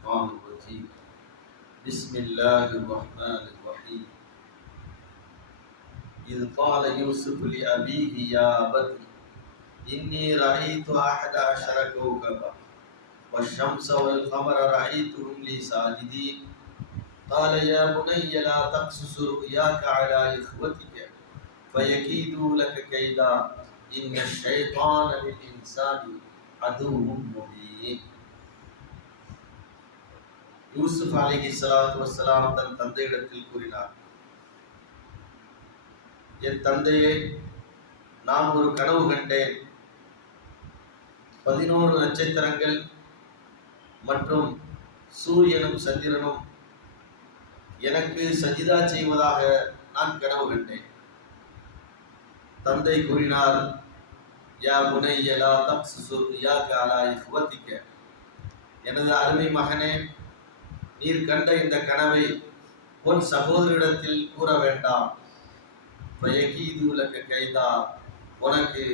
الشيطان الرجيم. بسم الله الرحمن الرحيم. إذ قال يوسف لأبيه يا أبت إني رأيت أحد عشر كوكبا والشمس والقمر رأيتهم لي ساجدين. قال يا بني لا تقصص رؤياك على إخوتك فيكيدوا لك كيدا. إن الشيطان للإنسان عدو مبين. யூசுப் அலிஹி சலாத்து வசலாம் தன் தந்தையிடத்தில் கூறினார் என் தந்தையே நான் ஒரு கனவு கண்டேன். பதினோரு நட்சத்திரங்கள் மற்றும் சூரியனும் சந்திரனும் எனக்கு சஜிதா செய்வதாக நான் கனவு கண்டேன். தந்தை கூறினார் யா முனையலா தப்சுசு யா காலா இஹ்வத்திக்க எனது அருமை மகனே நீர் கண்ட இந்த கனவை உன் சகோதரிடத்தில் கூற வேண்டாம். பயகீதுலக கைதா. உனக்கு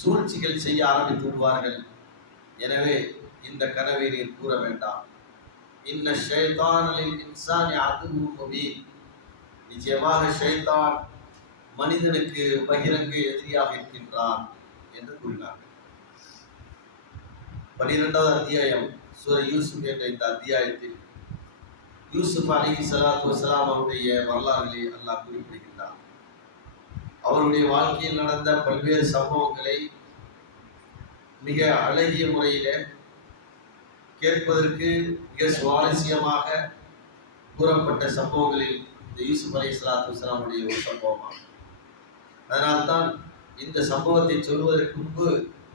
சூழ்ச்சிகள் செய்ய ஆரம்பித்து விடுவார்கள். எனவே இந்த கனவை நீர் கூற வேண்டாம். இன்ன ஷைத்தானில் இன்சானி அதுவும் நிச்சயமாக ஷைத்தான் மனிதனுக்கு பகிரங்க எதிரியாக இருக்கின்றான் என்று கூறினார் பனிரெண்டாவது அத்தியாயம். சூர யூசுப் என்ற இந்த அத்தியாயத்தில் யூசுப் அலி சலாத்து வசலாம் அவருடைய வரலாறுகளை அல்லாஹ் குறிப்பிடுகின்றார் அவருடைய வாழ்க்கையில் நடந்த பல்வேறு சம்பவங்களை மிக அழகிய முறையில கேட்பதற்கு மிக சுவாரஸ்யமாக கூறப்பட்ட சம்பவங்களில் இந்த யூசுப் அலி சலாத்து வசலாமுடைய ஒரு சம்பவமாகும். அதனால்தான் இந்த சம்பவத்தை சொல்வதற்கு முன்பு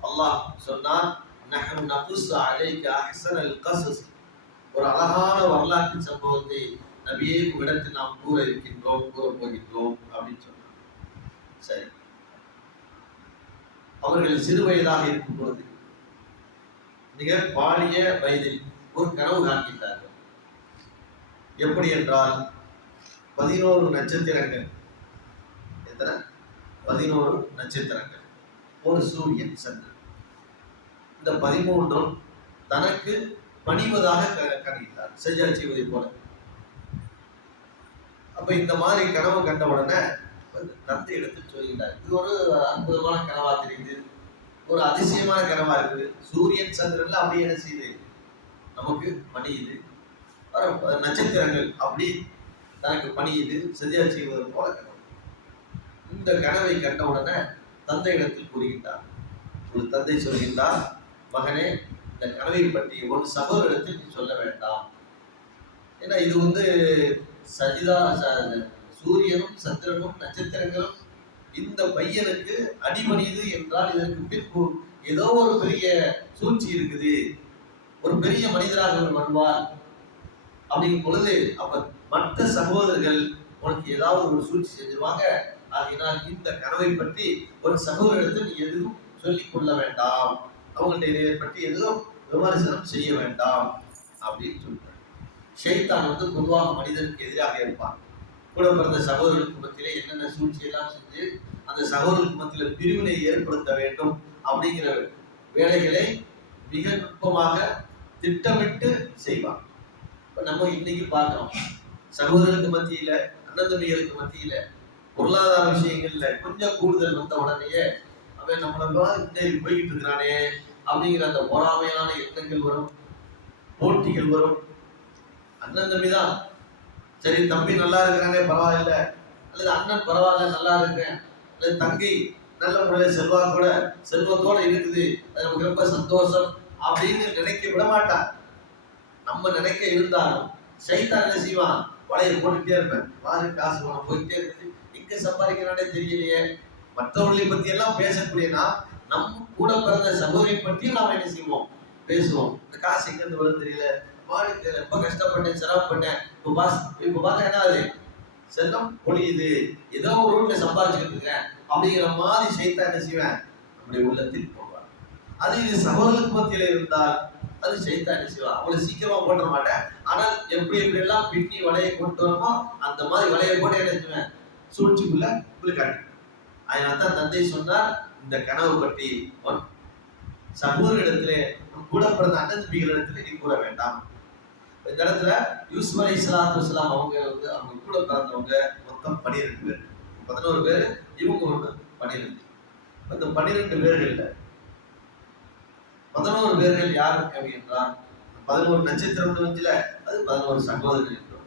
அல்லாஹ் சொன்னான் நஹ்னு நகுஸ் அலைக அஹ்ஸனல் கசஸ் ஒரு அழகான வரலாற்று சம்பவத்தை நபியே இடத்தில் நாம் கூற இருக்கின்றோம் கூற போகின்றோம் அப்படின்னு சொன்னார் சரி. அவர்கள் சிறு வயதாக இருக்கும் பொழுது மிக பாலிய வயதில் ஒரு கனவு காண்கின்றார்கள். எப்படி என்றால் பதினோரு நட்சத்திரங்கள். எத்தனை? பதினோரு நட்சத்திரங்கள். ஒரு சூரியன் சந்திரன். இந்த பதிமூன்றும் தனக்கு பணிவதாக கணித்தார் செஜா செய்வதை போல. அப்ப இந்த மாதிரி கனவு கண்ட உடனே தந்தை எடுத்து சொல்கிறார். இது ஒரு அற்புதமான கனவா தெரியுது. ஒரு அதிசயமான கனவா இருக்குது. சூரியன் சந்திரன்ல அப்படி என்ன செய்யுது நமக்கு பணியுது. நட்சத்திரங்கள் அப்படி தனக்கு பணியுது. செஞ்சா செய்வது போல கனவு. இந்த கனவை கண்ட உடனே தந்தை இடத்தில் கூறுகின்றார். ஒரு தந்தை சொல்கின்றார் மகனே இந்த கனவை பற்றி ஒரு சகோதரத்தில் நீ சொல்ல வேண்டாம். ஏன்னா இது வந்து சஜிதா சூரியனும் சந்திரனும் நட்சத்திரங்களும் இந்த பையனுக்கு அடிமணியுது என்றால் இதற்கு பின்பு ஏதோ ஒரு பெரிய சூழ்ச்சி இருக்குது. ஒரு பெரிய மனிதராக அவர் வருவார். அப்படிங்கும் பொழுது அப்ப மற்ற சகோதரர்கள் உனக்கு ஏதாவது ஒரு சூழ்ச்சி செஞ்சிருவாங்க. ஆகையினால் இந்த கனவை பற்றி ஒரு சகோதரத்தில் எதுவும் சொல்லிக் கொள்ள வேண்டாம். அவங்கள்ட்ட இதை பற்றி எதுவும் விமர்சனம் செய்ய வேண்டாம் அப்படின்னு சொல்றாங்க ஷெய்தான் வந்து பொதுவாக மனிதனுக்கு எதிராக இருப்பான். கூட பிறந்த சகோதரர்களுக்கு குடும்பத்திலே என்னென்ன சூழ்ச்சியெல்லாம் செஞ்சு அந்த சகோதரருக்கு குடும்பத்தில் பிரிவினை ஏற்படுத்த வேண்டும் அப்படிங்கிற வேலைகளை மிக நுட்பமாக திட்டமிட்டு செய்வான். இப்போ நம்ம இன்னைக்கு பார்க்குறோம். சகோதரருக்கு மத்தியில் அண்ணந்தம்பிகளுக்கு மத்தியில் பொருளாதார விஷயங்கள்ல கொஞ்சம் கூடுதல் வந்த உடனேயே அவன் நம்மளெல்லாம் முன்னேறி போய்கிட்டு இருக்கிறானே அப்படிங்கிற அந்த பொறாமையான எண்ணங்கள் வரும் போட்டிகள் வரும். அண்ணன் தம்பி தான். சரி தம்பி நல்லா இருக்கிறானே பரவாயில்ல. அல்லது அண்ணன் பரவாயில்ல நல்லா இருக்கேன். அல்லது தங்கி நல்ல முறையில் செல்வாக்கோட செல்வத்தோட இருக்குது. அது நமக்கு ரொம்ப சந்தோஷம் அப்படின்னு நினைக்க விட மாட்டான். நம்ம நினைக்க இருந்தாலும் சைத்தான் என்ன செய்வான்? வலையை போட்டுட்டே இருப்பேன். பாரு காசு பணம் போயிட்டே இருக்குது. எங்க சம்பாதிக்கிறானே தெரியலையே. மற்றவர்களை பத்தி எல்லாம் பேசக்கூடியனா நம்ம கூட பிறந்த சகோதரி பற்றியும் நாம் என்ன செய்வோம்? பேசுவோம். இந்த காசு எங்க இருந்து வருது தெரியல. வாழ்க்கை ரொம்ப கஷ்டப்பட்டேன் சிரமப்பட்டேன். இப்போ பாஸ் இப்போ பார்த்தா என்ன ஆகுது? செல்லம் பொழியுது ஏதோ ஒரு ரூட்ல சம்பாதிச்சுக்கிட்டு இருக்கேன். அப்படிங்கிற மாதிரி சைத்தா என்ன செய்வேன்? நம்முடைய உள்ளத்தில் போவார் அது இது சகோதரருக்கு மத்தியில் இருந்தால் அது சைத்தா என்ன செய்வான்? அவ்வளவு சீக்கிரமா போட்ட மாட்டேன். ஆனால் எப்படி எப்படி எல்லாம் பின்னி வலையை கொண்டு வரமோ அந்த மாதிரி வலையை போட்டு என்ன செய்வேன்? சூழ்ச்சிக்குள்ள உங்களுக்கு அதனால தான் தந்தை சொன்னார் இந்த கனவு பற்றி சகோதரிடத்திலே உன் கூட பிறந்த அண்ணன் தம்பிகளிடத்துல நீ கூற வேண்டாம். இந்த இடத்துல யூசுப் அலி இஸ்லாத்து இஸ்லாம் அவங்க வந்து அவங்க கூட பிறந்தவங்க மொத்தம் பன்னிரெண்டு பேர். பதினோரு பேர் இவங்க ஒன்று பன்னிரெண்டு. அந்த பன்னிரெண்டு பேர்கள் பதினோரு பேர்கள் யார் என்றால் பதினோரு நட்சத்திரம் வந்துச்சுல அது பதினோரு சகோதரர்கள் என்றும்.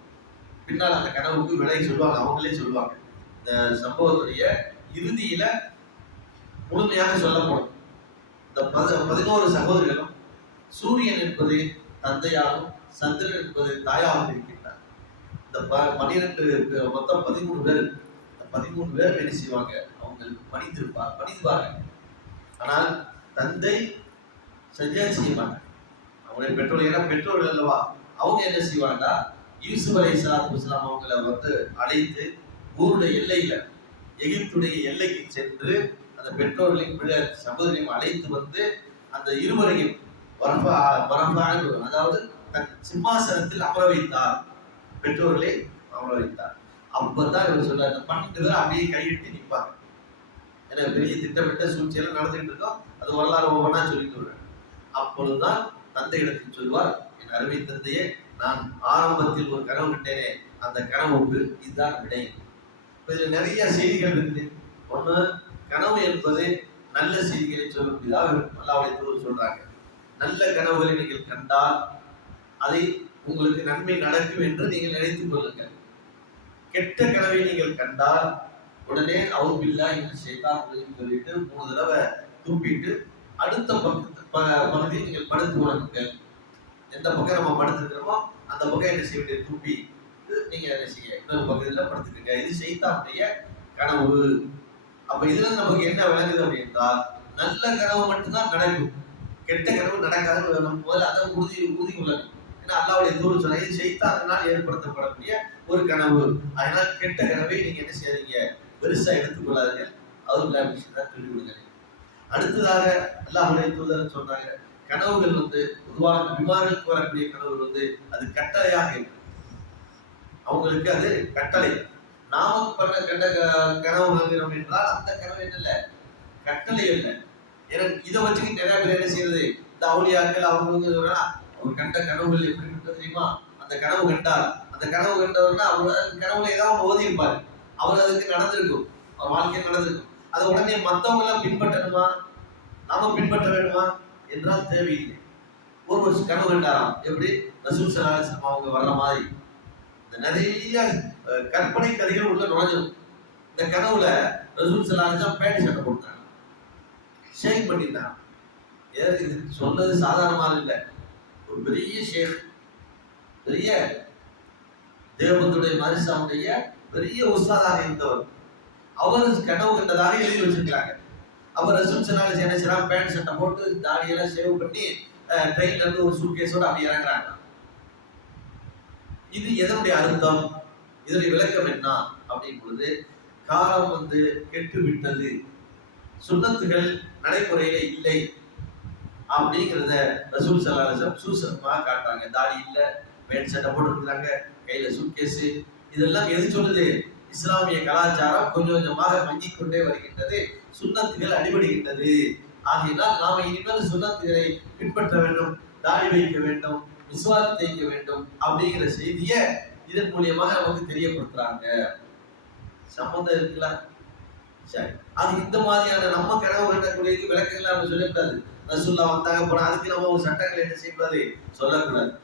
பின்னால் அந்த கனவுக்கு விலை சொல்லுவாங்க அவங்களே சொல்லுவாங்க. இந்த சம்பவத்துடைய இறுதியில முழுமையாக சொல்லப்படும். இந்த பத பதினோரு சகோதரிகளும் சூரியன் என்பது தந்தையாகவும் சந்திரன் என்பது தாயாகவும் இருக்கின்றார் இந்த ப- பன்னிரெண்டு மொத்தம் பதிமூணு பேர் இந்த பதிமூணு பேர் என்ன செய்வாங்க? அவங்களுக்கு பணிந்திருப்பார் பணிந்துவாங்க. ஆனால் தந்தை சரியா செய்ய மாட்டாங்க அவங்களுடைய பெற்றோர் ஏன்னா பெற்றோர்கள் அல்லவா அவங்க என்ன செய்வாங்கன்னா யூசுப் அலை சலாத்து இஸ்லாம் அவங்களை வந்து அழைத்து ஊருடைய எல்லையில எகிப்துடைய எல்லைக்கு சென்று அந்த பெற்றோர்களையும் பிள்ளை சகோதரியும் அழைத்து வந்து அந்த இருவரையும் வரஃபா வரஃபான்னு அதாவது தன் சிம்மாசனத்தில் அமர வைத்தார். பெற்றோர்களை அமர வைத்தார். அப்பதான் இவர் சொல்றாரு இந்த பன்னெண்டு பேர் அப்படியே கையிட்டு நிற்பாங்க ஏன்னா பெரிய திட்டமிட்ட சூழ்ச்சியெல்லாம் நடந்துகிட்டு இருக்கோம். அது வரலாறு ஒவ்வொன்றா சொல்லிட்டு வருவேன் அப்பொழுதுதான் தந்தையிடத்தில் சொல்வார் என் அருமை தந்தையே நான் ஆரம்பத்தில் ஒரு கனவு கண்டேனே அந்த கனவுக்கு இதுதான் விடை. இதுல நிறைய செய்திகள் இருக்கு. ஒன்று கனவு என்பது நல்ல செய்திகளை சொல்லக்கூடியதாக இருக்கும் அல்லாவுடைய தூதர் சொல்றாங்க. நல்ல கனவுகளை நீங்கள் கண்டால் அதை உங்களுக்கு நன்மை நடக்கும் என்று நீங்கள் நினைத்துக் கொள்ளுங்கள். கெட்ட கனவை நீங்கள் கண்டால் உடனே அவுபில்லா என்று செய்தான் அப்படின்னு சொல்லிட்டு மூணு தடவை துப்பிட்டு அடுத்த பக்கத்து பகுதியில் நீங்கள் படுத்து உணருங்கள் எந்த பக்கம் நம்ம படுத்துக்கிறோமோ அந்த பக்கம் என்ன செய்ய வேண்டிய துப்பி. நீங்க என்ன செய்ய? இன்னொரு பகுதியில் படுத்துக்கங்க. இது செய்தாவுடைய கனவு. அப்ப இதுல இருந்து நமக்கு என்ன விளங்குது அப்படின்றால் நல்ல கனவு மட்டும்தான் நடக்கும். கெட்ட கனவு நடக்காதுன்னு நம்ம முதல்ல அதை உறுதி உறுதி கொள்ளணும். ஏன்னா அல்லாவுடைய தூர் சொன்ன இது செய்தாதனால் ஏற்படுத்தப்படக்கூடிய ஒரு கனவு. அதனால கெட்ட கனவை நீங்க என்ன செய்யறீங்க பெருசா எடுத்துக்கொள்ளாதீங்க அவர்கள விஷயத்தான் சொல்லி விடுங்க அடுத்ததாக அல்லாஹுடைய தூதர் சொன்னாங்க கனவுகள் வந்து பொதுவாக விமானங்களுக்கு வரக்கூடிய கனவுகள் வந்து அது கட்டளையாக இருக்கும். அவங்களுக்கு அது கட்டளை. நாம பண்ண கண்ட க- கனவு காண்கிறோம் என்றால் அந்த கனவு என்ன கட்டளை இல்லை ஏன்னா இதை வச்சுக்கிட்டு நிறைய பேர் என்ன செய்யறது இந்த அவுளியாக்கள் அவங்க அவர் கண்ட கனவுகள் எப்படி இருக்கு தெரியுமா? அந்த கனவு கண்டார். அந்த கனவு கண்டவர்னா அவர் கனவுல ஏதாவது ஓதி இருப்பாரு அவர் அதுக்கு நடந்திருக்கும். அவர் வாழ்க்கை நடந்திருக்கும். அதை உடனே மற்றவங்க எல்லாம் பின்பற்றணுமா? நாம பின்பற்ற வேண்டுமா? என்றால் தேவையில்லை. ஒரு கனவு கண்டாராம். எப்படி? ரசூல் சலாசம் அவங்க வர்ற மாதிரி. நிறைய கற்பனை கதைகள் உள்ள நுழைஞ்சிடும் இந்த கனவுல ரசூல் சலாஹம் பேண்ட் சட்டை போட்டாங்க ஷேக் பண்ணிட்டாங்க. இது சொன்னது சாதாரணமாக இல்லை. ஒரு பெரிய ஷேக் பெரிய தேவத்துடைய மரிசாவுடைய பெரிய உஸ்தாதாக இருந்தவர். அவர் கனவு கண்டதாக எழுதி வச்சிருக்காங்க அவர் ரசூல் சலாஹ் என்ன செய்யறாங்க பேண்ட் சட்டை போட்டு தாடியெல்லாம் சேவ் பண்ணி ட்ரெயின்ல இருந்து ஒரு சூட்கேஸோட அப்படி இறங்குறாங்க. இது எதனுடைய அர்த்தம்? இதனுடைய விளக்கம் என்ன அப்படின் பொழுது காலம் வந்து கெட்டு விட்டது சுண்ணத்துகள் நடைமுறையில இல்லை அப்படிங்கிறத ரசூல் சலாஹம் சூசகமாக காட்டுறாங்க. தாடி இல்லை பேண்ட் சட்டை போட்டுருக்காங்க கையில சூட்கேஸு இதெல்லாம் எது சொல்லுது? இஸ்லாமிய கலாச்சாரம் கொஞ்சம் கொஞ்சமாக மங்கிக் கொண்டே வருகின்றது சுண்ணத்துகள் அடிபடுகின்றது. ஆகையினால் நாம இனிமேல் சுண்ணத்துகளை பின்பற்ற வேண்டும் தாடி வைக்க வேண்டும் விசுவாசம் தேய்க்க வேண்டும் அப்படிங்கிற செய்தியை இதன் மூலியமாக நமக்கு தெரியப்படுத்துறாங்க. சம்மந்தம் இருக்குல்ல? சரி. அது இந்த மாதிரியான நம்ம கனவு கட்டக்கூடியது விளக்கங்கள் நம்ம சொல்லக்கூடாது. ரசுல்லா வந்தாக போனா அதுக்கு நம்ம ஒரு சட்டங்கள் என்ன செய்யக்கூடாது? சொல்லக்கூடாது.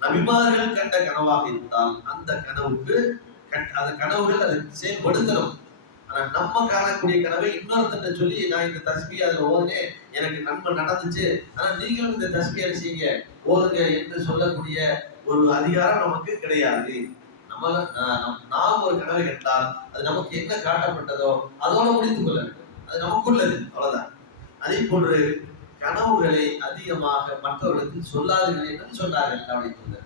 நபிமார்கள் கண்ட கனவாக இருந்தால் அந்த கனவுக்கு அந்த கனவுகள் அதை செயல்படுத்தணும். ஆனா நம்ம காணக்கூடிய கனவை இன்னொருத்தன் சொல்லி நான் இந்த தஸ்மி அதுல ஓதுனேன் எனக்கு நன்மை நடந்துச்சு. ஆனா நீங்களும் இந்த தஸ்மி செய்யுங்க? ஓதுங்க என்று சொல்லக்கூடிய ஒரு அதிகாரம் நமக்கு கிடையாது. நம்ம நாம் ஒரு கனவை கண்டால் அது நமக்கு என்ன காட்டப்பட்டதோ அதோட முடித்துக் கொள்ள வேண்டும். அது நமக்குள்ளது அவ்வளவுதான். அதே போன்று கனவுகளை அதிகமாக மற்றவர்களுக்கு சொல்லாதீர்கள் என்று சொன்னார்கள் அப்படின்னு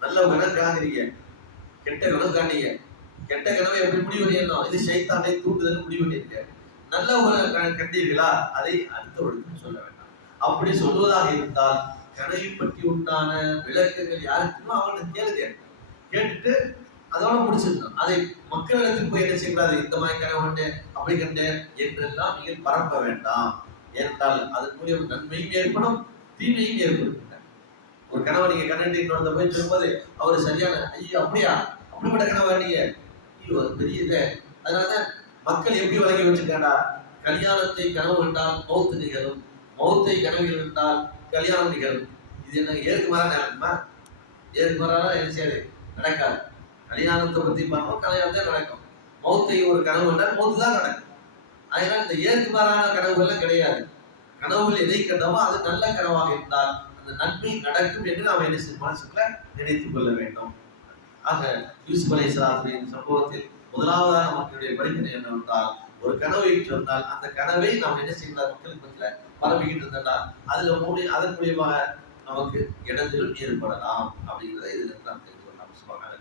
நல்ல கனவு காண்கிறீங்க கெட்ட கனவு காண்டீங்க கெட்ட கனவை எப்படி முடிவு பண்ணிடணும் இது சைத்தானை தூண்டுதல் முடிவு பண்ணியிருக்க நல்ல ஒரு க- கண்டீர்களா? அதை அடுத்தவர்களுக்கு சொல்ல வேண்டாம். அப்படி சொல்வதாக இருந்தால் கனவை பற்றி உண்டான விளக்கங்கள் யாருக்குமோ அவங்கள்ட்ட கேளுங்க கேட்டுட்டு அதோட முடிச்சிருந்தோம் அதை மக்களிடத்துக்கு போய் என்ன செய்யக்கூடாது? இந்த மாதிரி கனவு கண்டேன் அப்படி கண்டேன் என்றெல்லாம் நீங்கள் பரப்ப வேண்டாம். ஏனென்றால் அதன் மூலியம் நன்மையும் ஏற்படும் தீமையும் ஏற்படும் ஒரு கனவை நீங்க கண்டு இன்னொருத்த போய் சொல்லும்போது அவர் சரியான ஐயோ அப்படியா? அப்படிப்பட்ட கனவை நீங்க? ஐயோ அது பெரிய இது. அதனால மக்கள் எப்படி வழங்கி வச்சிருக்காண்டா கல்யாணத்தை கனவு கண்டால் மௌத்து நிகழும். மௌத்தை கனவில் இருந்தால் கல்யாணம் நிகழும். இது என்ன ஏற்கு மாறா நடக்குமா ஏற்கு மாறா என்ன செய்யாது? நடக்காது. கல்யாணத்தை பற்றி பண்ணோம் கல்யாணத்தை நடக்கும். மௌத்தை ஒரு கனவு என்றால் மௌத்து தான் நடக்கும். அதனால் இந்த ஏற்கு மாறான கனவுகள்லாம் கிடையாது. கனவுகள் எதை கண்டமோ அது நல்ல கனவாக இருந்தால் அந்த நன்மை நடக்கும் என்று நாம் என்ன செய்ய மனசுக்குள்ள நினைத்துக் கொள்ள வேண்டும். ஆக யூசுப் அலை சம்பவத்தில் முதலாவதாக மக்களுடைய படிப்பினை என்னவென்றால் ஒரு கனவை சொன்னால் அந்த கனவை நாம் என்ன செய்யலாம் மக்களுக்கு மத்தியில் பரப்பிக்கிட்டு இருந்தோம்னா அதுல மூலி அதன் மூலியமாக நமக்கு இடத்திலும் ஏற்படலாம் அப்படிங்கிறத இதில் நாம் தெரிந்து கொள்ளலாம்.